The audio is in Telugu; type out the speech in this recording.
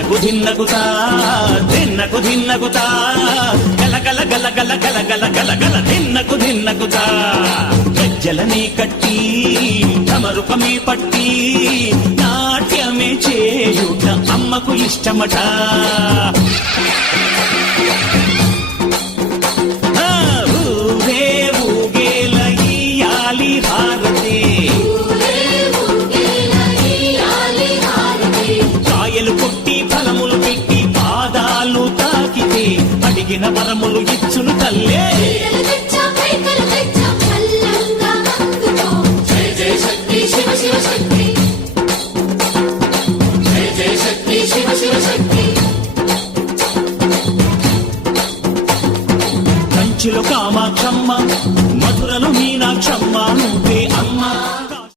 తిన్నకు తిన్నగుతా తిన్నకు తిన్నగుతా గల గల గల గల గల గల గల గలగల ధిన్నకు ధిన్నకుతా. గజ్జలనే కట్టి తమరుపమే పట్టి నాట్యమే చేయుట అమ్మకు ఇష్టమట. కాయలు కొట్టి అడిగిన వరములు ఇచ్చును తల్లే. కంచిలో కామాక్షమ్మ మధురలు మీనాక్షమ్మ నువ్వే